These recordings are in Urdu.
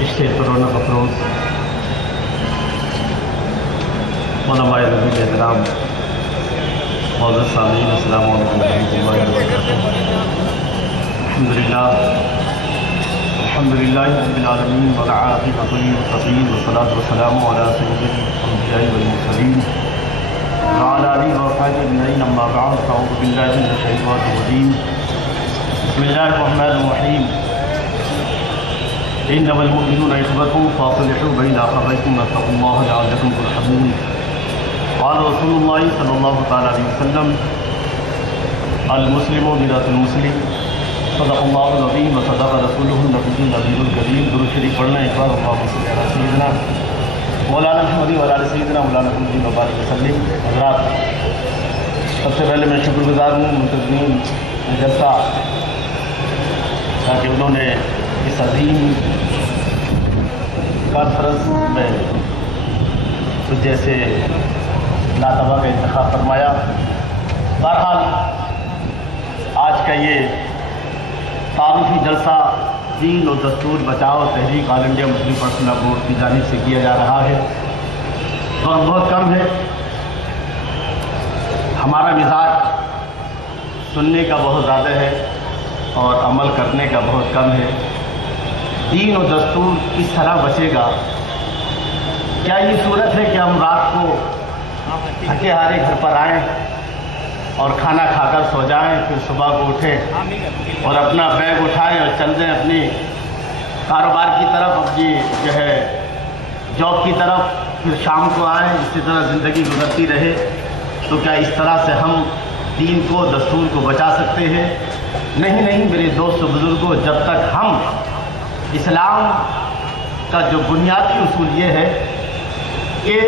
رشتے رونق افروز علماء رضی احترام معزز سامعین، السلام علیکم ورحمۃ اللہ وبرکاتہ۔ الحمد للہ رب العالمین والعاقبۃ للمتقین والصلاۃ والسلام علی سید الانبیاء والمرسلین وعلی آلہ وصحبہ اجمعین، اما بعد فاعوذ باللہ من الشیطان الرجیم، بسم اللہ الرحمن الرحیم، انما المؤمنون اخوة فاصلحوا بین اخویکم واتقوا اللہ لعلکم ترحمون۔ قال رسول اللہ صلی اللہ تعالی علیہ وسلم المسلم مرآۃ المسلم، صدق اللہ العظیم وصدق رسولہ النبی النبی الکریم۔ درود شریف پڑھنا ایک بار، اللہم صل علی سیدنا مولانا محمد وعلی آل سیدنا مولانا محمد وبارک وسلم۔ حضرات، سب سے پہلے میں شکر گزار ہوں منتظمین جلسہ کہ انہوں نے اس عظیم کانفرنس میں جیسے ناطبہ کا انتخاب فرمایا۔ بہرحال آج کا یہ تعارفی جلسہ دین و دستور بچاؤ تحریک آل انڈیا مسلم پرسنل بورڈ کی جانب سے کیا جا رہا ہے۔ وقت بہت کم ہے، ہمارا مزاج سننے کا بہت زیادہ ہے اور عمل کرنے کا بہت کم ہے۔ دین و دستور کس طرح بچے گا؟ کیا یہ صورت ہے کہ ہم رات کو تھکے ہارے گھر پر آئیں اور کھانا کھا کر سو جائیں، پھر صبح کو اٹھیں اور اپنا بیگ اٹھائیں اور چل دیں اپنی کاروبار کی طرف، اپنی جو ہے جاب کی طرف، پھر شام کو آئیں، اسی طرح زندگی گزرتی رہے؟ تو کیا اس طرح سے ہم دین کو دستور کو بچا سکتے ہیں؟ نہیں میرے دوست و بزرگوں، جب تک ہم اسلام کا جو بنیادی اصول یہ ہے کہ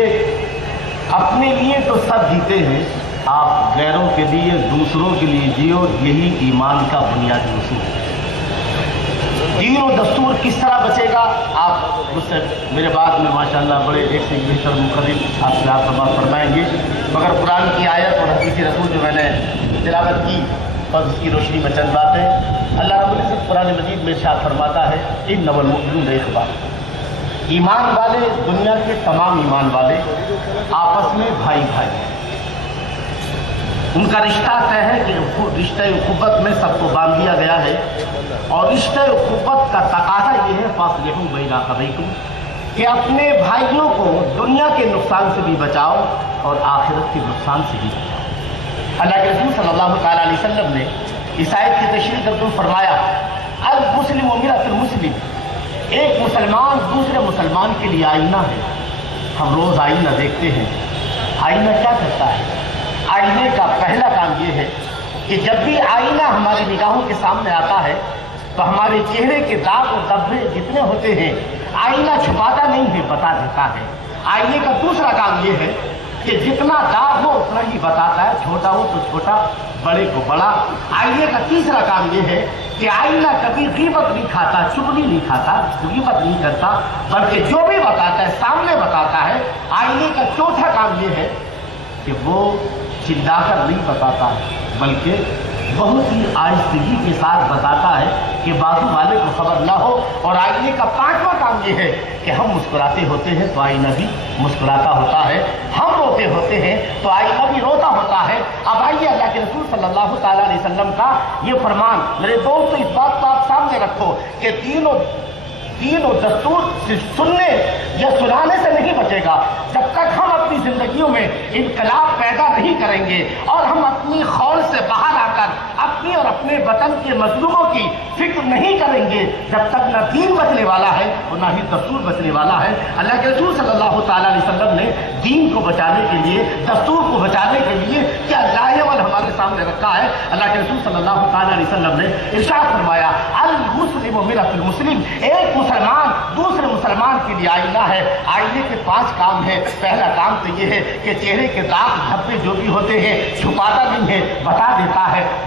اپنے لیے تو سب جیتے ہیں، آپ غیروں کے لیے دوسروں کے لیے جیو، یہی ایمان کا بنیادی اصول ہے۔ دین و دستور کس طرح بچے گا؟ آپ مجھ سے میرے بعد میں ماشاءاللہ بڑے ایک سے بہتر مقرر آپ سے آپ سماعت فرمائیں گے، مگر قرآن کی آیت اور حدیث رسول جو میں نے تلاوت کی بس اس کی روشنی میں چند باتیں۔ اللہ رب العزت قرآن مجید میں ارشاد فرماتا ہے انما المؤمنون اخوة، ایمان والے، دنیا کے تمام ایمان والے آپس میں بھائی بھائی ہیں، ان کا رشتہ طے ہے کہ رشتہ اخوت میں سب کو باندھ دیا گیا ہے، اور رشتہ اخوت کا تقاضا یہ ہے فاصلحوا بین اخویکم، کہ اپنے بھائیوں کو دنیا کے نقصان سے بھی بچاؤ اور آخرت کے نقصان سے بھی بچاؤ۔ اللہ کے رسول صلی اللہ تعالی علیہ وسلم نے اس آیت کی تشریح کرتے ہوئے فرمایا المسلم مرآۃ المسلم، ایک مسلمان دوسرے مسلمان کے لیے آئینہ ہے۔ ہم روز آئینہ دیکھتے ہیں، آئینہ کیا کرتا ہے؟ آئینے کا پہلا کام یہ ہے کہ جب بھی آئینہ ہماری نگاہوں کے سامنے آتا ہے تو ہمارے چہرے کے داغ اور دبے جتنے ہوتے ہیں آئینہ چھپاتا نہیں ہے، بتا دیتا ہے۔ آئینے کا دوسرا کام یہ ہے کہ جتنا داغ ہو اتنا ہی بتاتا ہے، چھوٹا ہو تو چھوٹا، بڑے کو بڑا۔ آئینے کا تیسرا کام یہ ہے کہ آئینہ کبھی غیبت نہیں کھاتا، چغلی نہیں کھاتا، غیبت نہیں کرتا، بلکہ جو بھی بتاتا ہے سامنے بتاتا ہے۔ آئینے کا چوتھا کام یہ ہے کہ وہ چلا کر نہیں بتاتا ہے، بلکہ بہت ہی آہستگی کے ساتھ بتاتا ہے کہ بازو والے کو خبر نہ ہو۔ اور آئینے کا پانچواں کام یہ ہے کہ ہم مسکراتے ہوتے ہیں تو آئینہ بھی مسکراتا ہوتا ہے، ہم روتے ہوتے ہیں تو آئینہ بھی روتا ہوتا ہے۔ اب آئیے اللہ کے رسول صلی اللہ تعالیٰ علیہ وسلم کا یہ فرمان میرے دوست، اس بات کو آپ سامنے رکھو کہ دین و دستور صرف سننے یا سنانے سے نہیں بچے گا۔ جب تک ہم اپنی زندگیوں میں انقلاب پیدا نہیں کریں گے اور ہم اپنی خول سے باہر آ کر اپنی اور اپنے وطن کے مظلوموں کی فکر نہیں کریں گے، جب تک نہ دین بچنے والا ہے اور نہ ہی دستور بچنے والا ہے۔ اللہ کے رسول صلی اللہ تعالیٰ علیہ وسلم نے دین کو بچانے کے لیے، دستور کو بچانے کے لیے کیا لائحہ ہمارے سامنے رکھا ہے؟ اللہ کے رسول صلی اللہ تعالیٰ علیہ وسلم نے ارشاد فرمایا المسلم مرآۃ المسلم، ایک مسلمان دوسرے مسلمان کے لیے آئینہ ہے۔ آئینے کے 5 کام ہیں۔ پہلا کام تو یہ ہے کہ چہرے کے داغ دھبے جو بھی ہوتے ہیں چھپاتا نہیں ہے، بتا دیتا ہے۔